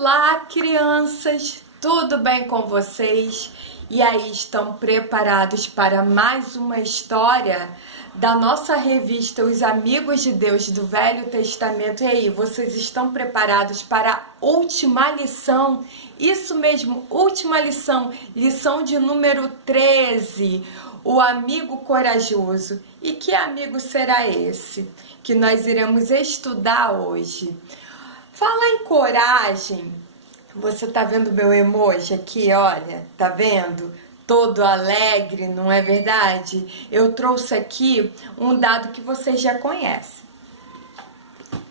Olá, crianças! Tudo bem com vocês? E aí, estão preparados para mais uma história da nossa revista Os Amigos de Deus do Velho Testamento? E aí, vocês estão preparados para a última lição? Isso mesmo, última lição, lição de número 13, o amigo corajoso. E que amigo será esse que nós iremos estudar hoje? Fala em coragem. Você tá vendo meu emoji aqui, olha? Tá vendo? Todo alegre, não é verdade? Eu trouxe aqui um dado que vocês já conhecem.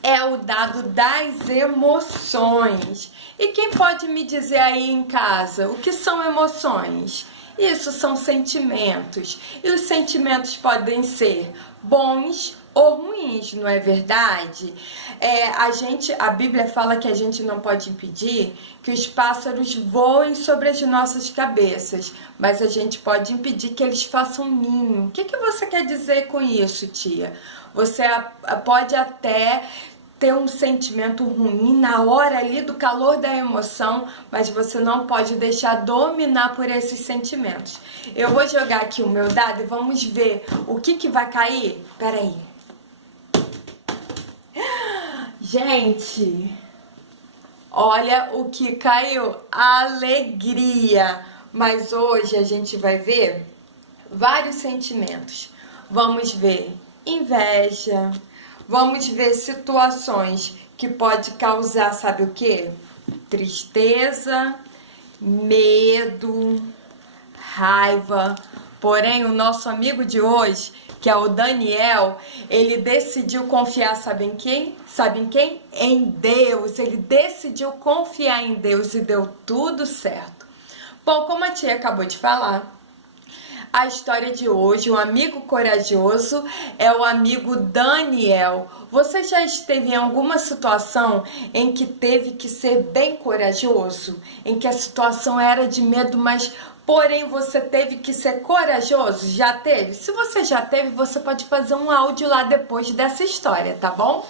É o dado das emoções. E quem pode me dizer aí em casa o que são emoções? Isso são sentimentos. E os sentimentos podem ser bons ou ruins, não é verdade? A Bíblia fala que a gente não pode impedir que os pássaros voem sobre as nossas cabeças, mas a gente pode impedir que eles façam ninho. O que você quer dizer com isso, tia? Você pode até ter um sentimento ruim na hora ali do calor da emoção, mas você não pode deixar dominar por esses sentimentos. Eu vou jogar aqui o meu dado e vamos ver o que vai cair. Pera aí. Gente, olha o que caiu, alegria. Mas hoje a gente vai ver vários sentimentos. Vamos ver inveja, vamos ver situações que pode causar, sabe o quê? Tristeza, medo, raiva. Porém, o nosso amigo de hoje, que é o Daniel, ele decidiu confiar, sabe em quem? Sabe em quem? Em Deus. Ele decidiu confiar em Deus e deu tudo certo. Bom, como a tia acabou de falar, a história de hoje, o amigo corajoso, é o amigo Daniel. Você já esteve em alguma situação em que teve que ser bem corajoso? Em que a situação era de medo, mas porém você teve que ser corajoso? Já teve? Se você já teve, você pode fazer um áudio lá depois dessa história, tá bom?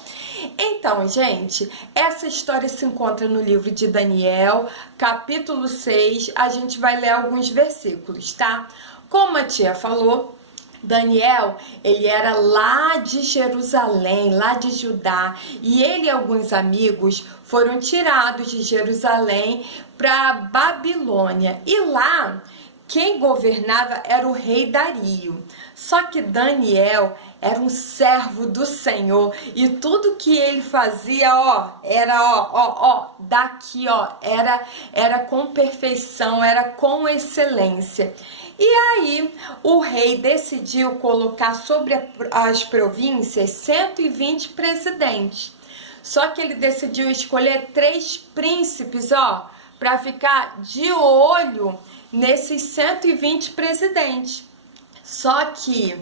Então, gente, essa história se encontra no livro de Daniel, capítulo 6. A gente vai ler alguns versículos, tá? Como a tia falou, Daniel, ele era lá de Jerusalém, lá de Judá, e ele e alguns amigos foram tirados de Jerusalém para Babilônia. E lá, quem governava era o rei Dario. Só que Daniel era um servo do Senhor e tudo que ele fazia, era daqui, era com perfeição, era com excelência. E aí, o rei decidiu colocar sobre as províncias 120 presidentes. Só que ele decidiu escolher 3 príncipes, para ficar de olho nesses 120 presidentes. Só que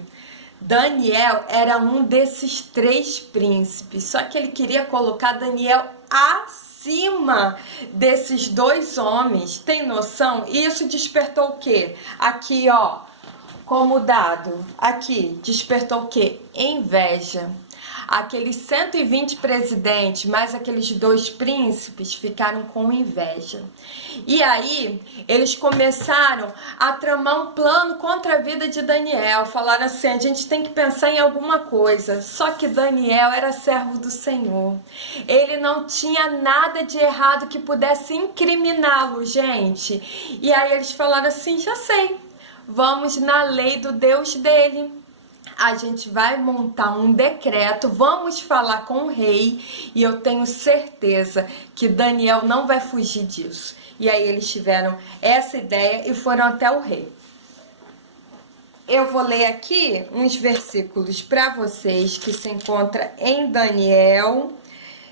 Daniel era um desses 3 príncipes. Só que ele queria colocar Daniel acima desses 2 homens. Tem noção? E isso despertou o quê? Aqui, como dado. Aqui, despertou o quê? Inveja. Aqueles 120 presidentes, mais aqueles 2 príncipes, ficaram com inveja. E aí, eles começaram a tramar um plano contra a vida de Daniel. Falaram assim, a gente tem que pensar em alguma coisa. Só que Daniel era servo do Senhor. Ele não tinha nada de errado que pudesse incriminá-lo, gente. E aí eles falaram assim, já sei, vamos na lei do Deus dele. A gente vai montar um decreto, vamos falar com o rei e eu tenho certeza que Daniel não vai fugir disso. E aí eles tiveram essa ideia e foram até o rei. Eu vou ler aqui uns versículos para vocês que se encontra em Daniel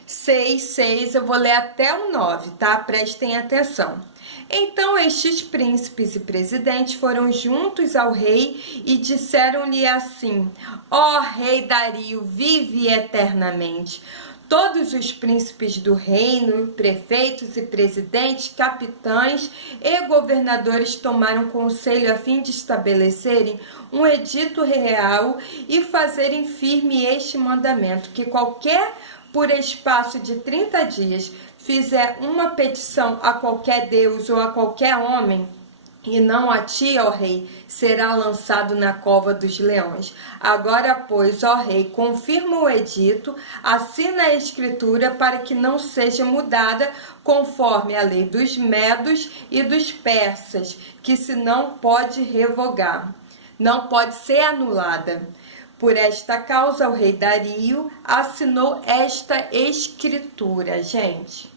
6:6. Eu vou ler até o 9, tá? Prestem atenção. Então estes príncipes e presidentes foram juntos ao rei e disseram-lhe assim: ó rei Dario, vive eternamente. Todos os príncipes do reino, prefeitos e presidentes, capitães e governadores tomaram conselho a fim de estabelecerem um edito real e fazerem firme este mandamento, que qualquer por espaço de 30 dias fizer uma petição a qualquer Deus ou a qualquer homem, e não a ti, ó rei, será lançado na cova dos leões. Agora, pois, ó rei, confirma o edito, assina a escritura para que não seja mudada conforme a lei dos medos e dos persas, que se não pode revogar, não pode ser anulada. Por esta causa, o rei Dario assinou esta escritura, gente.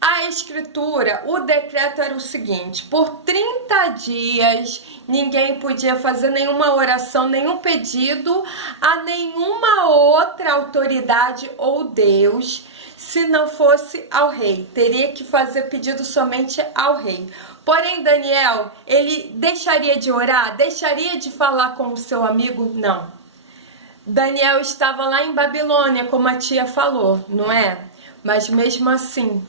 A escritura, o decreto era o seguinte: por 30 dias ninguém podia fazer nenhuma oração, nenhum pedido a nenhuma outra autoridade ou Deus, se não fosse ao rei. Teria que fazer pedido somente ao rei. Porém, Daniel, ele deixaria de orar? Deixaria de falar com o seu amigo? Não. Daniel estava lá em Babilônia, como a tia falou, não é? Mas mesmo assim,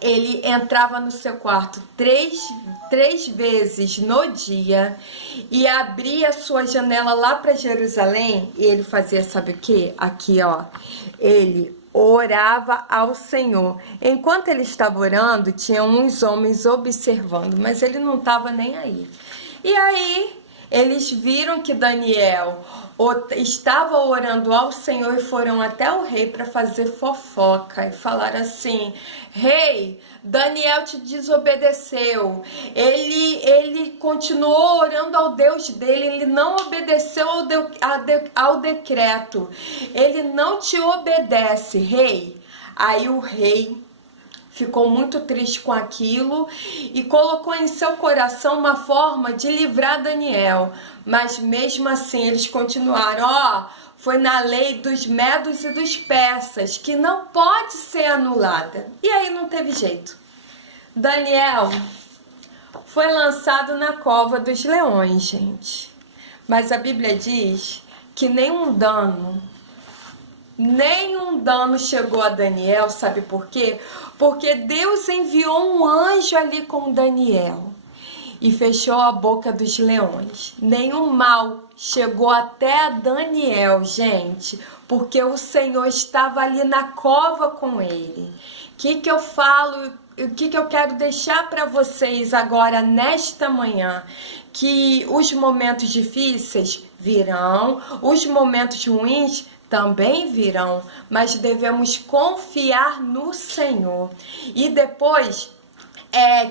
ele entrava no seu quarto três vezes no dia e abria a sua janela lá para Jerusalém, e ele fazia, sabe o que? Aqui, ó, ele orava ao Senhor. Enquanto ele estava orando, tinha uns homens observando, mas ele não estava nem aí. E aí eles viram que Daniel estava orando ao Senhor e foram até o rei para fazer fofoca e falaram assim: rei, Daniel te desobedeceu, ele continuou orando ao Deus dele, ele não obedeceu ao decreto, ele não te obedece, rei. Aí o rei ficou muito triste com aquilo e colocou em seu coração uma forma de livrar Daniel. Mas mesmo assim eles continuaram, foi na lei dos medos e dos persas, que não pode ser anulada. E aí não teve jeito. Daniel foi lançado na cova dos leões, gente. Mas a Bíblia diz que nenhum dano chegou a Daniel, sabe por quê? Porque Deus enviou um anjo ali com Daniel e fechou a boca dos leões. Nenhum mal chegou até a Daniel, gente, porque o Senhor estava ali na cova com ele. O que eu falo, o que eu quero deixar para vocês agora nesta manhã? Que os momentos difíceis virão, os momentos ruins também virão, mas devemos confiar no Senhor. E depois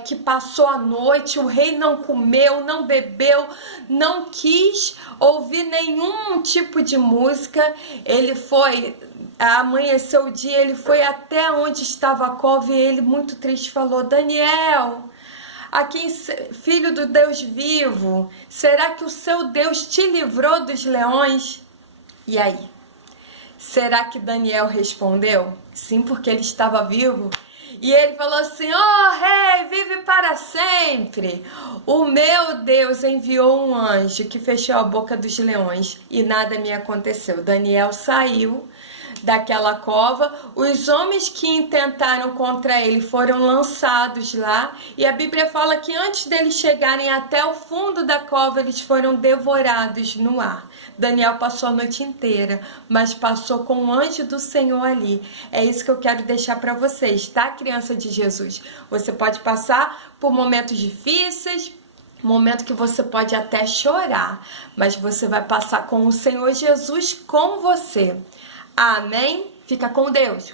que passou a noite, o rei não comeu, não bebeu, não quis ouvir nenhum tipo de música. Ele foi, amanheceu o dia, ele foi até onde estava a cova e ele, muito triste, falou: Daniel, aqui, filho do Deus vivo, será que o seu Deus te livrou dos leões? E aí? Será que Daniel respondeu? Sim, porque ele estava vivo. E ele falou assim: rei, vive para sempre. O meu Deus enviou um anjo que fechou a boca dos leões e nada me aconteceu. Daniel saiu daquela cova, os homens que intentaram contra ele foram lançados lá, e a Bíblia fala que antes deles chegarem até o fundo da cova, eles foram devorados no ar. Daniel passou a noite inteira, mas passou com o anjo do Senhor ali. É isso que eu quero deixar para vocês, tá, criança de Jesus? Você pode passar por momentos difíceis, momento que você pode até chorar, mas você vai passar com o Senhor Jesus com você. Amém? Fica com Deus.